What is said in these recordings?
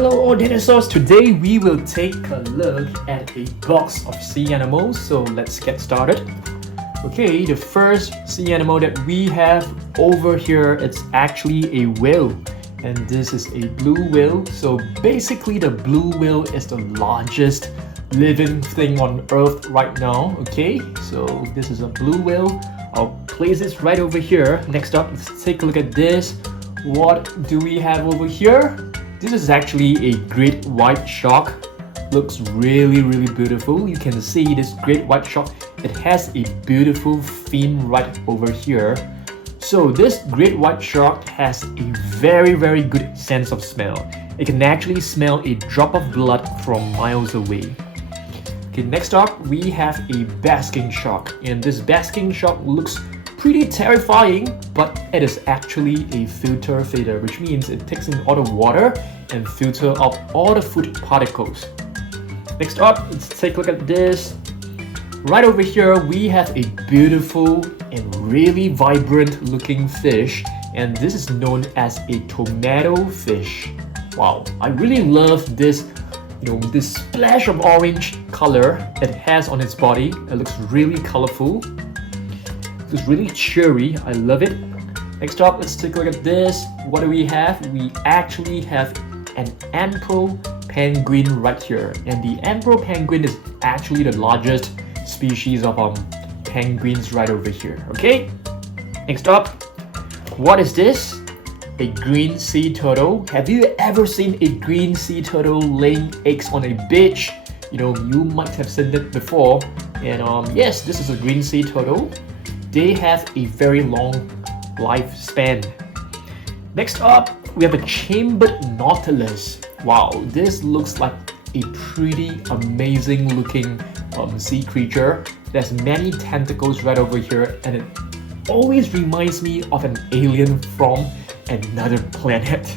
Hello all dinosaurs, today we will take a look at a box of sea animals, so let's get started. Okay, the first sea animal that we have over here, it's actually a whale, and this is a blue whale. So basically the blue whale is the largest living thing on earth right now. Okay, so this is a blue whale. I'll place this right over here. Next up, let's take a look at this. What do we have over here? This is actually a great white shark. Looks really beautiful. You can see this great white shark. It has a beautiful fin right over here. So this great white shark has a very good sense of smell. It can actually smell a drop of blood from miles away. Okay, next up we have a basking shark, and this basking shark looks pretty terrifying, but it is actually a filter feeder, which means it takes in all the water and filter out all the food particles. Next up, let's take a look at this. Right over here we have a beautiful and really vibrant looking fish, and this is known as a tomato fish. Wow, I really love this, this splash of orange color it has on its body. It looks really colorful. It's really cheery. I love it. Next up, let's take a look at this. What do we have? We actually have an emperor penguin right here, and the emperor penguin is actually the largest species of penguins right over here. Okay. Next up, what is this? A green sea turtle. Have you ever seen a green sea turtle laying eggs on a beach? You might have seen it before. And yes, this is a green sea turtle. They have a very long lifespan. Next up, we have a chambered nautilus. Wow, this looks like a pretty amazing looking sea creature. There's many tentacles right over here, and it always reminds me of an alien from another planet.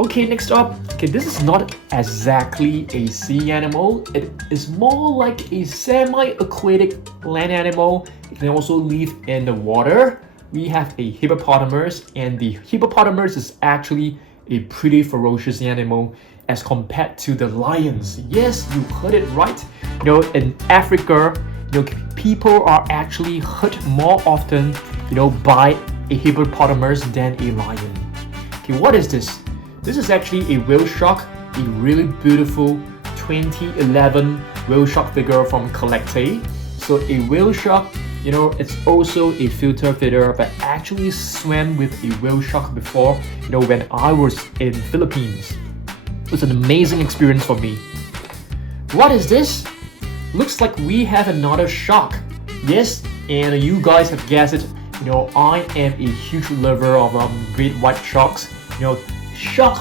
Okay, next up, this is not exactly a sea animal. It is more like a semi-aquatic land animal. It can also live in the water. We have a hippopotamus, and the hippopotamus is actually a pretty ferocious animal as compared to the lions. Yes, you heard it right. In Africa, people are actually hurt more often, by a hippopotamus than a lion. Okay, what is this? This is actually a whale shark, a really beautiful 2011 whale shark figure from Collecte. So a whale shark, it's also a filter feeder, but actually swam with a whale shark before, when I was in Philippines. It was an amazing experience for me. What is this? Looks like we have another shark. Yes, and you guys have guessed it. I am a huge lover of great white sharks. Sharks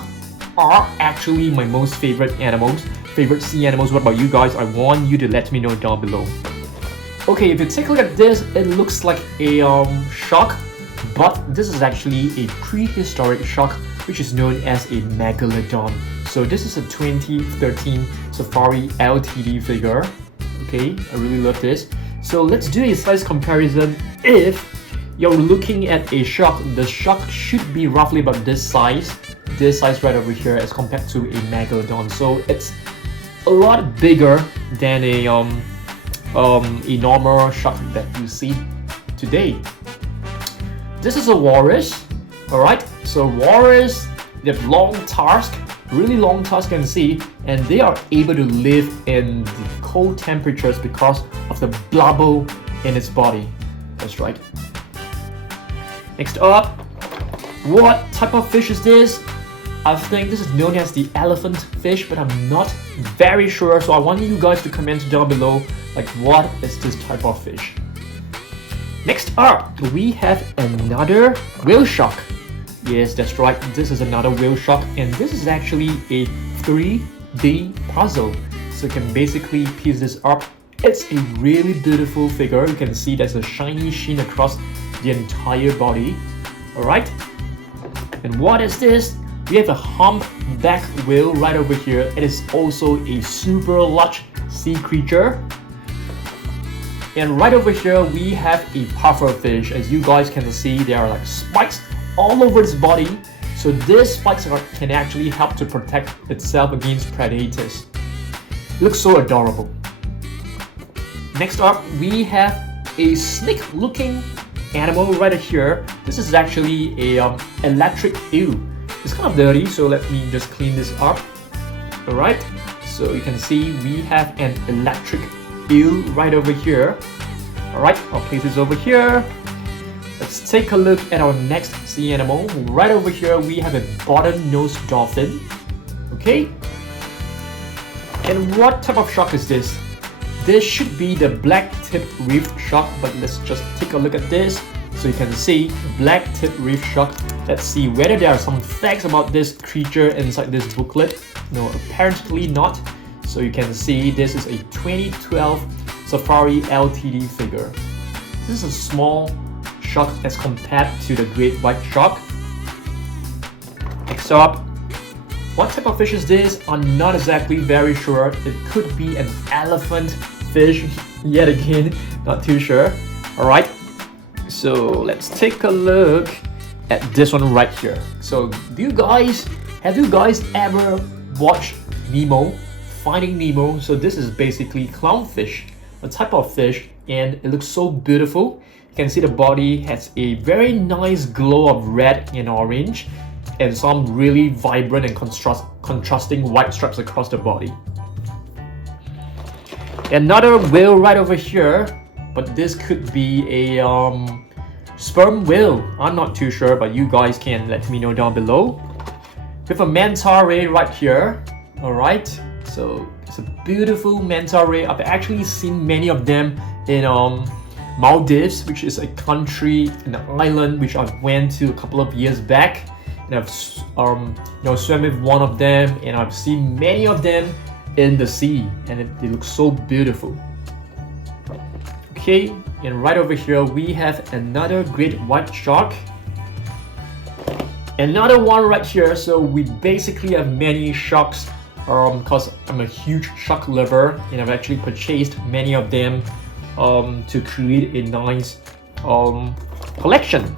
are actually my most favorite sea animals. What about you guys? I want you to let me know down below. Okay, if you take a look at this, it looks like a shark, but this is actually a prehistoric shark, which is known as a megalodon. So this is a 2013 Safari LTD figure. Okay, I really love this. So let's do a size comparison. If you're looking at a shark, the shark should be roughly about this size right over here as compared to a megalodon. So it's a lot bigger than a normal shark that you see today. This is a walrus. Alright, so walrus, they have long tusks, really long tusks, you can see, and they are able to live in the cold temperatures because of the blubber in its body. That's right. Next up, what type of fish is this? I think this is known as the elephant fish, but I'm not very sure, so I want you guys to comment down below, like, what is this type of fish? Next up, we have another whale shark. Yes, that's right, this is another whale shark, and this is actually a 3D puzzle. So you can basically piece this up. It's a really beautiful figure. You can see there's a shiny sheen across the entire body. Alright, and what is this? We have a humpback whale right over here. It is also a super large sea creature. And right over here we have a pufferfish. As you guys can see, there are like spikes all over its body. So this spikes can actually help to protect itself against predators. It looks so adorable. Next up, we have a snake-looking animal right here. This is actually a electric eel. It's kind of dirty, so let me just clean this up. Alright, so you can see we have an electric eel right over here. Alright, I'll place this over here. Let's take a look at our next sea animal. Right over here, we have a bottlenose dolphin. Okay. And what type of shark is this? This should be the black-tipped reef shark, but let's just take a look at this. So you can see black-tipped reef shark. Let's see whether there are some facts about this creature inside this booklet. No, apparently not. So you can see this is a 2012 Safari LTD figure. This is a small shark as compared to the great white shark. Next up, what type of fish is this? I'm not exactly very sure. It could be an elephant fish, yet again, not too sure. Alright, so let's take a look at this one right here. So have you guys ever watched Nemo, Finding Nemo? So this is basically clownfish, a type of fish, and it looks so beautiful. You can see the body has a very nice glow of red and orange, and some really vibrant and contrasting white stripes across the body. Another whale right over here, but this could be a sperm whale. I'm not too sure, but you guys can let me know down below. We have a manta ray right here. Alright, so it's a beautiful manta ray. I've actually seen many of them in Maldives, which is a country, an island which I went to a couple of years back, and I've swam with one of them, and I've seen many of them in the sea, and they look so beautiful. Okay, and right over here we have another great white shark. Another one right here. So we basically have many sharks because I'm a huge shark lover, and I've actually purchased many of them to create a nice collection.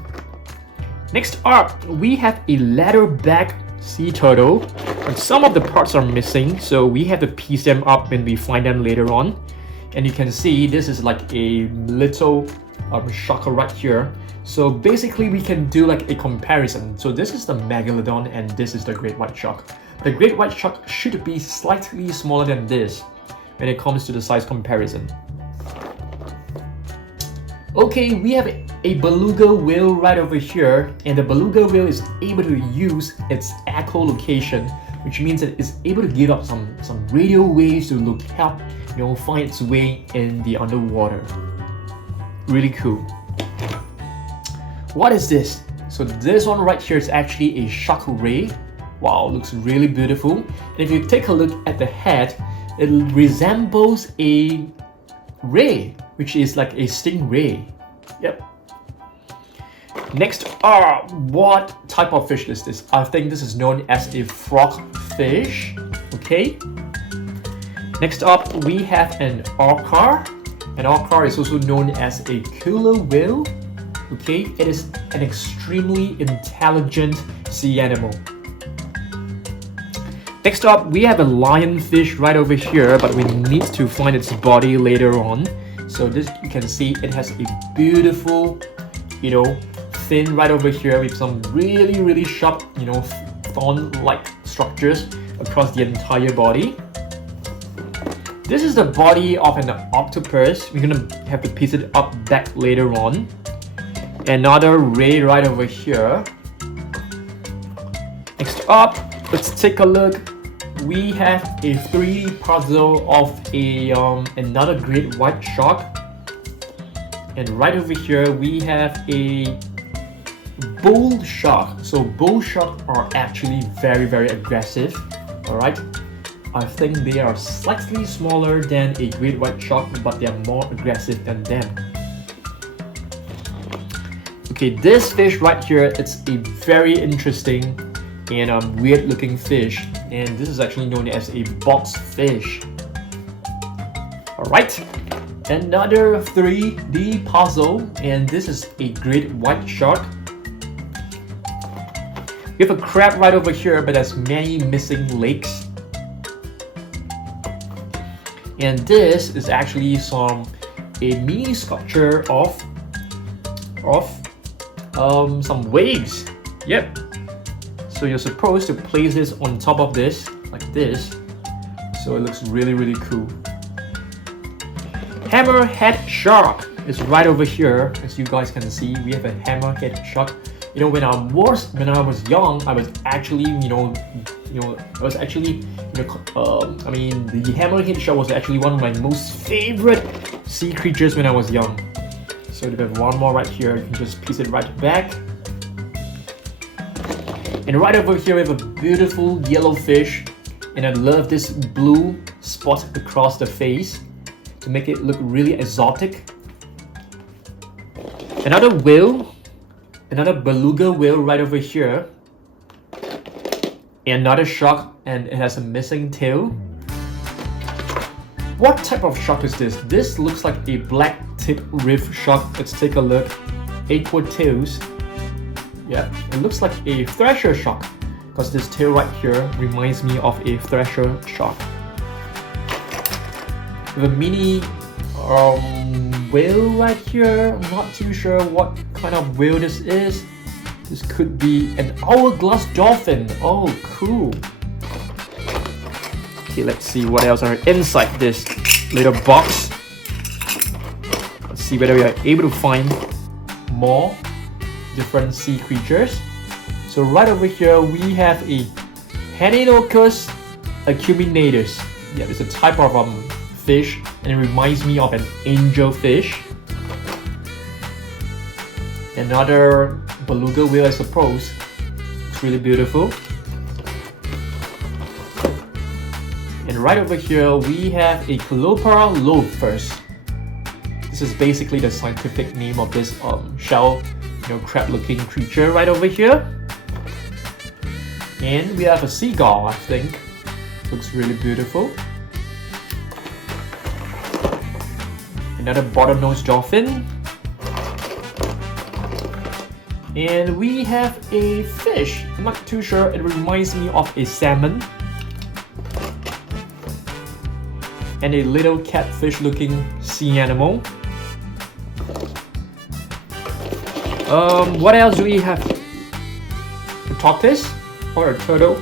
Next up, we have a leatherback sea turtle, and some of the parts are missing, so we have to piece them up when we find them later on. And you can see this is like a little shark right here. So basically we can do like a comparison. So this is the megalodon and this is the great white shark. The great white shark should be slightly smaller than this when it comes to the size comparison. Okay, we have a beluga whale right over here, and the beluga whale is able to use its echolocation, which means that it's able to give up some radio waves to help find its way in the underwater. Really cool. What is this? So this one right here is actually a shark ray. Wow, looks really beautiful. And if you take a look at the head, it resembles a ray, which is like a stingray. Yep. Next up, what type of fish is this? I think this is known as a frog fish. Okay. Next up, we have an orca. An orca is also known as a killer whale. Okay, it is an extremely intelligent sea animal. Next up, we have a lionfish right over here, but we need to find its body later on. So this, you can see it has a beautiful, fin right over here with some really sharp, thorn-like structures across the entire body. This is the body of an octopus. We're gonna have to piece it up back later on. Another ray right over here. Next up, let's take a look. We have a 3D puzzle of another great white shark. And right over here we have a bull shark. So bull sharks are actually very aggressive. Alright. I think they are slightly smaller than a great white shark, but they are more aggressive than them. Okay, this fish right here, it's a very interesting and weird looking fish, and this is actually known as a box fish. Alright, another 3D puzzle, and this is a great white shark. We have a crab right over here, but there's many missing legs. And this is actually a mini sculpture of some waves. Yep. So you're supposed to place this on top of this, like this. So it looks really, really cool. Hammerhead Shark is right over here. As you guys can see, we have a hammerhead shark. You know, when I was young, I was actually, I mean, the hammerhead shark was actually one of my most favorite sea creatures when I was young. So we have one more right here. You can just piece it right back. And right over here, we have a beautiful yellow fish. And I love this blue spot across the face to make it look really exotic. Another whale, another beluga whale right over here. Another shark, and it has a missing tail. What type of shark is this? This looks like a black tip reef shark. Let's take a look. 8 tails. Yeah, it looks like a thresher shark because this tail right here reminds me of a thresher shark. With a mini whale right here. I'm not too sure what kind of whale this is. This could be an hourglass dolphin. Oh, cool. Okay, let's see what else are inside this little box. Let's see whether we are able to find more different sea creatures. So right over here we have a Henilochus acuminatus. Yeah, it's a type of fish, and it reminds me of an angelfish. Another beluga whale, I suppose. It's really beautiful. And right over here we have a Calopara lophus. This is basically the scientific name of this shell, crab-looking creature right over here. And we have a seagull, I think. Looks really beautiful. Another bottlenose dolphin. And we have a fish. I'm not too sure. It reminds me of a salmon. And a little catfish-looking sea animal. What else do we have? A tortoise or a turtle?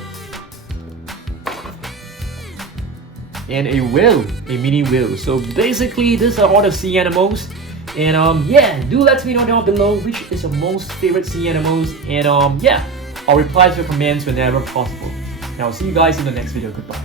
And a whale, a mini whale. So basically, these are all the sea animals. And yeah, do let me know down below which is your most favorite sea animals. And yeah, I'll reply to your comments whenever possible. And I'll see you guys in the next video. Goodbye.